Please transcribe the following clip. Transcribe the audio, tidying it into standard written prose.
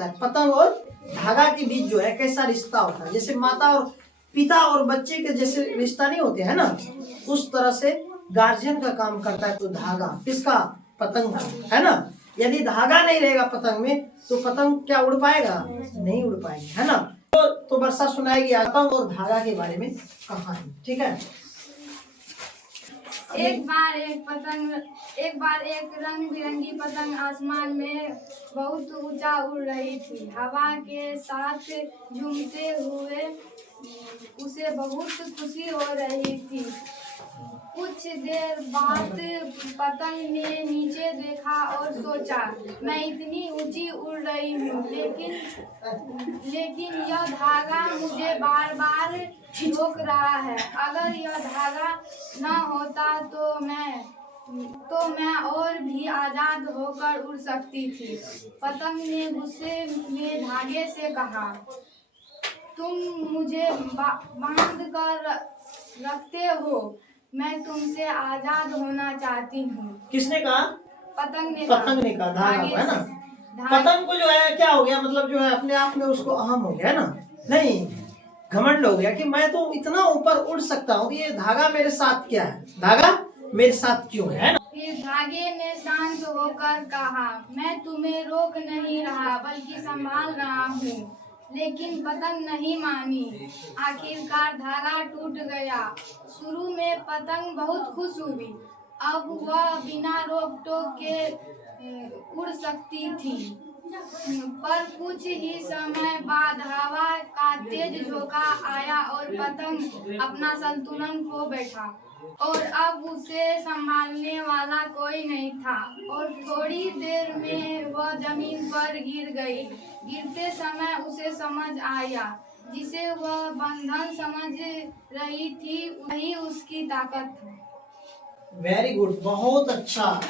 पतंग और धागा के बीच जो है कैसा रिश्ता होता है, जैसे माता और पिता और बच्चे के जैसे रिश्ता नहीं होते है ना, उस तरह से गार्जियन का काम करता है। तो धागा किसका? पतंग का, है ना। यदि धागा नहीं रहेगा पतंग में तो पतंग क्या उड़ पाएगा? नहीं उड़ पाएगी, है ना। तो वर्षा सुनाएगी पतंग और धागा के बारे में कहानी, ठीक है। एक बार एक रंग बिरंगी पतंग आसमान में बहुत ऊंचा उड़ रही थी। हवा के साथ झूमते हुए उसे बहुत खुशी हो रही थी। कुछ देर बाद पतंग ने नीचे देखा और सोचा, मैं इतनी ऊंची उड़ रही हूँ, लेकिन यह धागा मुझे बार बार रोक रहा है। अगर यह धागा न होता तो मैं और भी आजाद होकर उड़ सकती थी। पतंग ने गुस्से में धागे से कहा, तुम मुझे बांध कर रखते हो, मैं तुमसे आजाद होना चाहती हूँ। किसने कहा? पतंग ने कहा धागा, है ना। पतंग को जो है क्या हो गया, मतलब जो है अपने आप में उसको अहम हो गया, है ना, नहीं घमंड हो गया कि मैं तो इतना ऊपर उड़ सकता हूँ, ये धागा मेरे साथ क्या है, धागा मेरे साथ क्यों है ना। फिर धागे ने शांत होकर कहा, मैं तुम्हें रोक नहीं रहा बल्कि संभाल रहा हूँ। लेकिन पतंग नहीं मानी। आखिरकार धागा टूट गया। शुरू में पतंग बहुत खुश हुई, अब वह बिना रोक टोक के उड़ सकती थी। पर कुछ ही समय बाद हवा का तेज झोंका आया और पतंग अपना संतुलन खो बैठा और अब उसे संभालने वाला कोई नहीं था और थोड़ी देर में वह जमीन पर गिर गई। गिरते समय उसे समझ आया, जिसे वह बंधन समझ रही थी वही उसकी ताकत है। वेरी गुड, बहुत अच्छा।